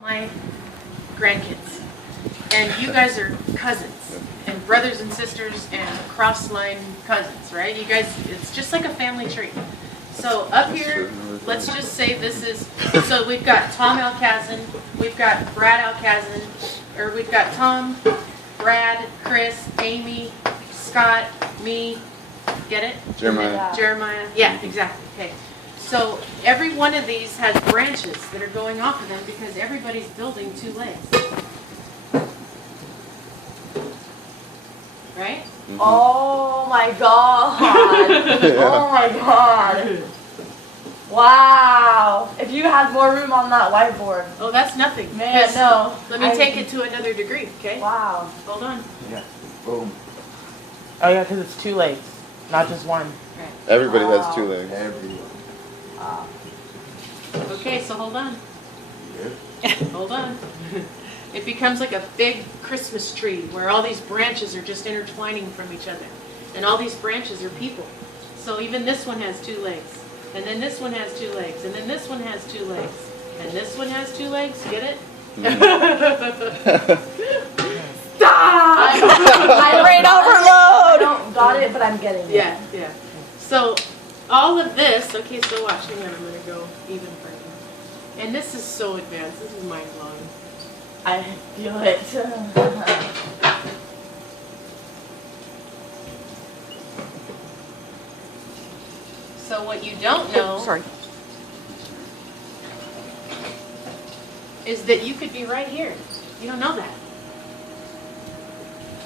my grandkids, and you guys are cousins and brothers and sisters and cross-line cousins, right? You guys, it's just like a family tree. So up here, let's just say this is, so we've got Tom Alcazan, we've got Brad Alcazan, or we've got Tom, Brad, Chris, Amy, Scott, me, get it? Jeremiah. Jeremiah, yeah, exactly, okay. So every one of these has branches that are going off of them because everybody's building two legs. Right? Mm-hmm. Oh my god. Oh my god. Wow. If you had more room on that whiteboard. Oh, that's nothing. Man, no. Let me take it to another degree, okay? Wow. Hold on. Yeah. Boom. Oh yeah, because it's 2 legs, not just one. Right. Everybody Wow. has 2 legs. Everyone. Wow. Okay, so hold on. Yeah. Hold on. It becomes like a big Christmas tree where all these branches are just intertwining from each other. And all these branches are people. So even this one has 2 legs. And then this one has 2 legs. And then this one has 2 legs. And this one has 2 legs. Get it? Stop! Brain I overload! don't got it, but I'm getting it. Yeah, yeah. So all of this, okay, so watch, hang on, I'm going to go even further. And this is so advanced. This is mind-blowing. I feel it. So what you don't know Sorry. is that you could be right here. You don't know that.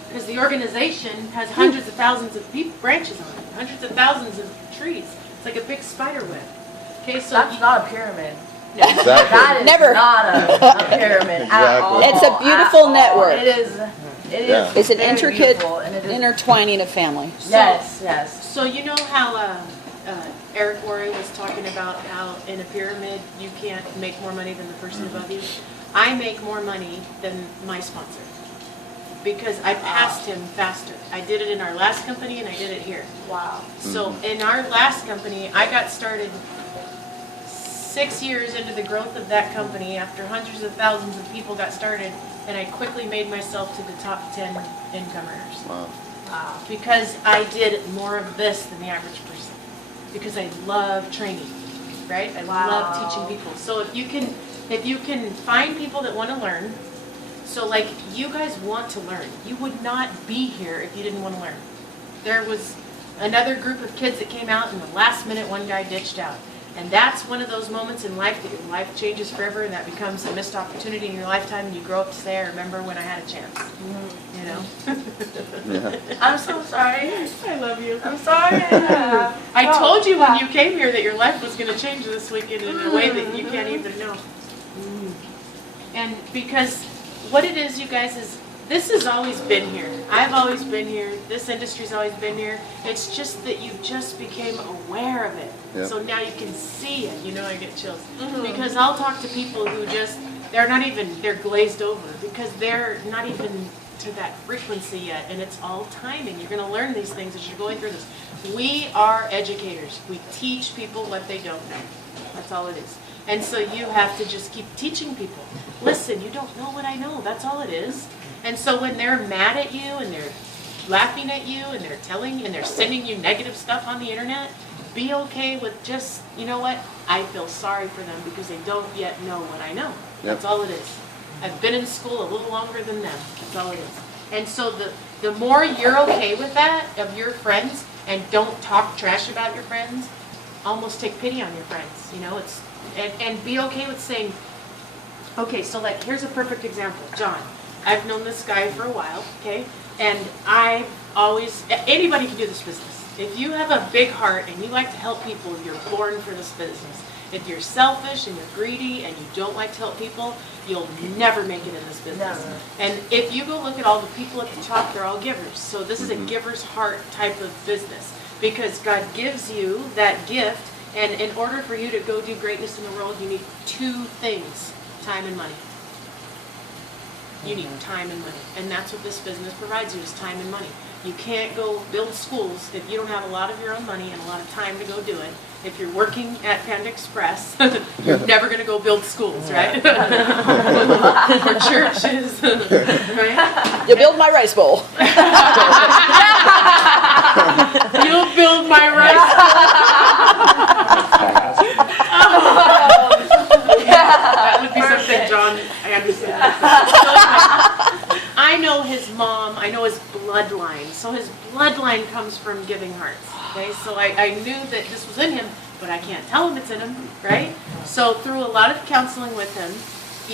Because the organization has hundreds of thousands of branches on it, hundreds of thousands of trees. It's like a big spider web. Okay, so That's not a pyramid. no. Exactly. That is Never. not a pyramid at Exactly. all. It's a beautiful at network. all. It is. It is. Yeah. It's an very intricate beautiful, and it is- intertwining of family. Yes. Yes. So you know how Eric Worre was talking about how in a pyramid you can't make more money than the person above you? I make more money than my sponsor because I passed him faster. I did it in our last company and I did it here. Wow. So in our last company, I got started 6 years into the growth of that company after hundreds of thousands of people got started, and I quickly made myself to the top 10 income earners. Wow. Wow. Because I did more of this than the average person. Because I love training, right? I love teaching people. So if you can find people that want to learn, so like you guys want to learn. You would not be here if you didn't want to learn. There was another group of kids that came out, and the last minute one guy ditched out. And that's one of those moments in life that your life changes forever, and that becomes a missed opportunity in your lifetime, and you grow up to say, I remember when I had a chance. You know? Yeah. I'm so sorry. I love you. I'm sorry. I told you when you came here that your life was going to change this weekend in a way that you can't even know. And because what it is, you guys, is this has always been here. I've always been here. This industry's always been here. It's just that you just became aware of it. Yep. So now you can see it. You know, I get chills. Because I'll talk to people who just, they're glazed over because they're not even to that frequency yet, and it's all timing. You're going to learn these things as you're going through this. We are educators. We teach people what they don't know. That's all it is. And so you have to just keep teaching people. Listen, you don't know what I know. That's all it is. And so when they're mad at you and they're laughing at you and they're sending you negative stuff on the internet, be okay with just, you know what? I feel sorry for them because they don't yet know what I know. That's all it is. I've been in school a little longer than them. That's all it is. And so the more you're okay with that of your friends and don't talk trash about your friends, almost take pity on your friends. You know, and be okay with saying, okay, so like here's a perfect example. John, I've known this guy for a while, okay? And anybody can do this business. If you have a big heart and you like to help people, you're born for this business. If you're selfish and you're greedy and you don't like to help people, you'll never make it in this business. Never. And if you go look at all the people at the top, they're all givers. So this is a giver's heart type of business because God gives you that gift, and in order for you to go do greatness in the world, you need 2 things, time and money. You need time and money, and that's what this business provides you is time and money. You can't go build schools if you don't have a lot of your own money and a lot of time to go do it. If you're working at Panda Express, you're never going to go build schools, right? or churches, right? You build my rice bowl. You'll build my rice. That would be something John Anderson would say. I know his mom, I know his bloodline. So his bloodline comes from giving hearts. Okay, so I knew that this was in him, but I can't tell him it's in him, right? So through a lot of counseling with him,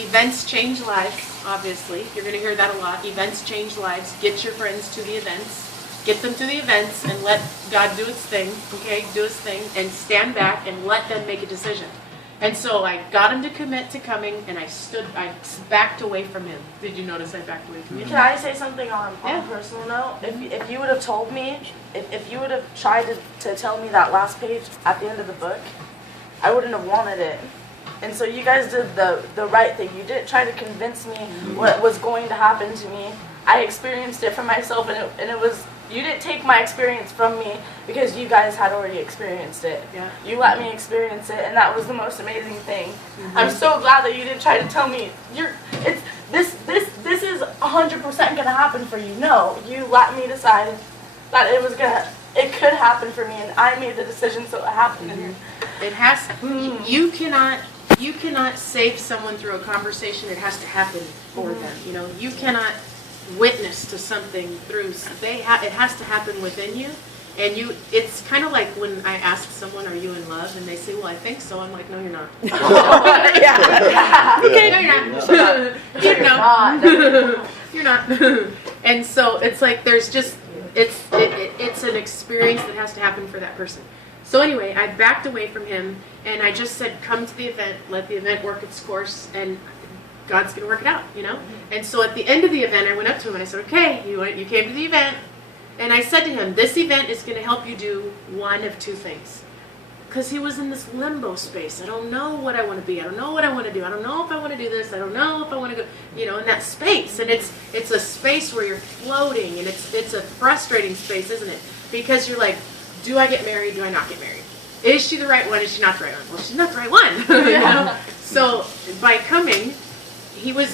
events change lives, obviously. You're going to hear that a lot. Events change lives. Get your friends to the events. Get them to the events and let God do his thing, okay? Do his thing and stand back and let them make a decision. And so I got him to commit to coming, and I backed away from him. Did you notice I backed away from him? Can I say something on a personal note? If you would have told me, if you would have tried to tell me that last page at the end of the book, I wouldn't have wanted it. And so you guys did the right thing. You didn't try to convince me what was going to happen to me. I experienced it for myself, and it was, you didn't take my experience from me because you guys had already experienced it. Yeah. You let me experience it, and that was the most amazing thing. I'm so glad that you didn't try to tell me this is 100% gonna happen for you. No, you let me decide that it could happen for me, and I made the decision, so it happened. It has. You cannot save someone through a conversation. It has to happen for them. You know, you cannot witness to something through. It has to happen within you. And it's kind of like when I ask someone, "Are you in love?" and they say, "Well, I think so." I'm like, "No, you're not." Yeah. Okay, no, you're not. You're not. You're not. And so it's like there's just it's an experience that has to happen for that person. So anyway, I backed away from him, and I just said, "Come to the event, let the event work its course, and God's going to work it out," you know? And so at the end of the event, I went up to him and I said, "Okay, you came to the event." And I said to him, "This event is going to help you do one of two things." Because he was in this limbo space. I don't know what I want to be. I don't know what I want to do. I don't know if I want to do this. I don't know if I want to go, you know, in that space. And it's a space where you're floating, and it's a frustrating space, isn't it? Because you're like, do I get married? Do I not get married? Is she the right one? Is she not the right one? Well, she's not the right one. You know? So by coming,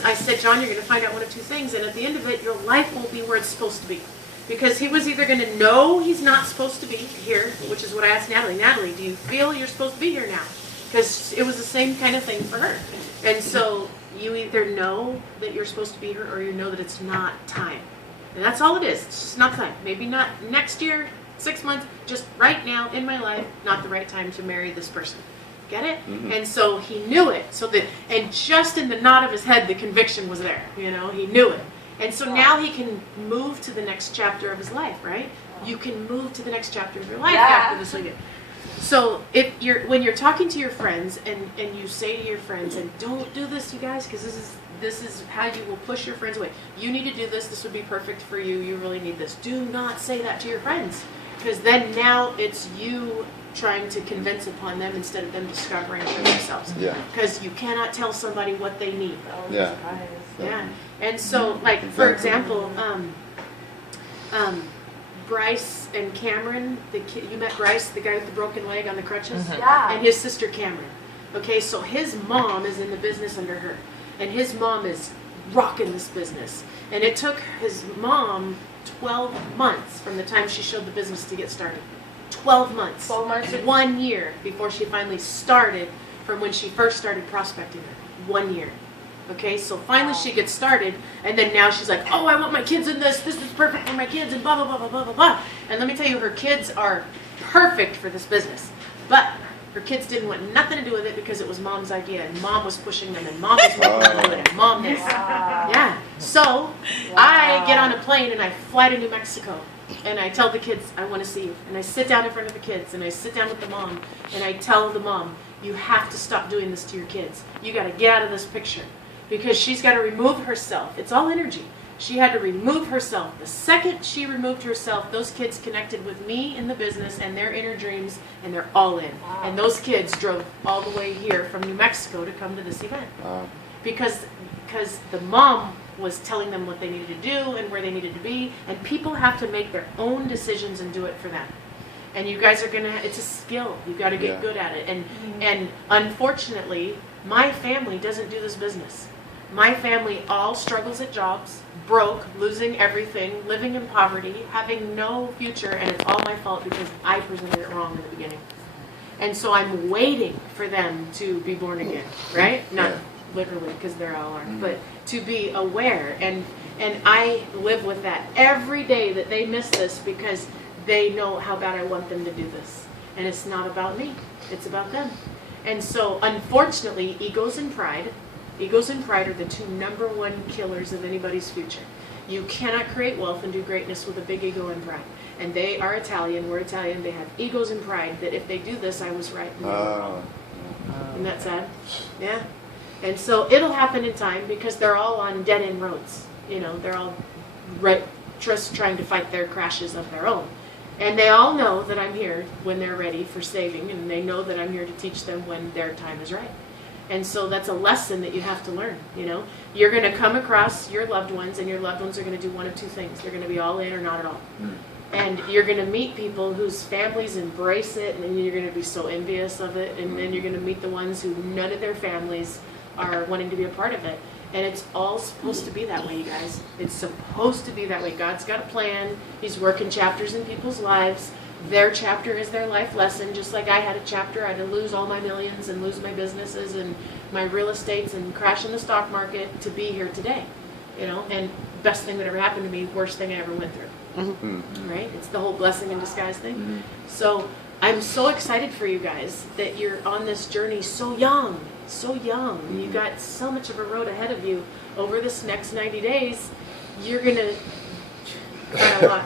I said, "John, you're going to find out one of two things. And at the end of it, your life will be where it's supposed to be." Because he was either going to know he's not supposed to be here, which is what I asked Natalie. "Natalie, do you feel you're supposed to be here now?" Because it was the same kind of thing for her. And so you either know that you're supposed to be here, or you know that it's not time. And that's all it is. It's just not time. Maybe not next year, 6 months, just right now in my life, not the right time to marry this person. Get it? Mm-hmm. And so he knew it. And just in the nod of his head, the conviction was there. You know, he knew it. And so now he can move to the next chapter of his life, right? You can move to the next chapter of your life after this weekend. So when you're talking to your friends and you say to your friends, and don't do this, you guys, because this is how you will push your friends away. You need to do this. This would be perfect for you. You really need this. Do not say that to your friends, because then now it's you trying to convince upon them instead of them discovering for themselves. Yeah. Because you cannot tell somebody what they need. Yeah. Yeah. And so, like, for example, Bryce and Cameron, you met Bryce, the guy with the broken leg on the crutches? Mm-hmm. Yeah. And his sister Cameron. Okay, so his mom is in the business under her. And his mom is rocking this business. And it took his mom 12 months from the time she showed the business to get started. 12 months. 12 months. 1 year before she finally started from when she first started prospecting it. 1 year. Okay, so finally she gets started, and then now she's like, oh, I want my kids in this. This is perfect for my kids, and blah, blah, blah, blah, blah, blah, blah. And let me tell you, her kids are perfect for this business. But her kids didn't want nothing to do with it because it was mom's idea, and mom was pushing them, and mom was making them do it, and mom this. Yeah. So I get on a plane, and I fly to New Mexico. And I tell the kids, I want to see you. And I sit down in front of the kids, and I sit down with the mom, and I tell the mom, you have to stop doing this to your kids. You got to get out of this picture. Because she's got to remove herself. It's all energy. She had to remove herself. The second she removed herself, those kids connected with me in the business and their inner dreams, and they're all in. Wow. And those kids drove all the way here from New Mexico to come to this event. Wow. Because the mom was telling them what they needed to do and where they needed to be, and people have to make their own decisions and do it for them. And you guys are it's a skill. You've got to get good at it. And unfortunately, my family doesn't do this business. My family all struggles at jobs, broke, losing everything, living in poverty, having no future, and it's all my fault because I presented it wrong in the beginning. And so I'm waiting for them to be born again, right? Not Yeah. literally, because they're all are, but to be aware. And I live with that every day that they miss this because they know how bad I want them to do this. And it's not about me, it's about them. And so, unfortunately, egos and pride are the two number one killers of anybody's future. You cannot create wealth and do greatness with a big ego and pride. And they are Italian, we're Italian, they have egos and pride that if they do this, I was right. And they were wrong. Isn't that sad? Yeah. And so it'll happen in time because they're all on dead-end roads. You know, they're all right, just trying to fight their crashes of their own. And they all know that I'm here when they're ready for saving, and they know that I'm here to teach them when their time is right. And so that's a lesson that you have to learn, you know. You're going to come across your loved ones, and your loved ones are going to do one of two things. They're going to be all in or not at all. And you're going to meet people whose families embrace it, and then you're going to be so envious of it. And then you're going to meet the ones who none of their families are wanting to be a part of it. And it's all supposed to be that way, you guys. It's supposed to be that way. God's got a plan. He's working chapters in people's lives. Their chapter is their life lesson, just like I had a chapter. I had to lose all my millions and lose my businesses and my real estates and crash in the stock market to be here today. You know, and best thing that ever happened to me, worst thing I ever went through. Right? It's the whole blessing in disguise thing. So I'm so excited for you guys that you're on this journey so young. So young. You got so much of a road ahead of you over this next 90 days. You're going to got a lot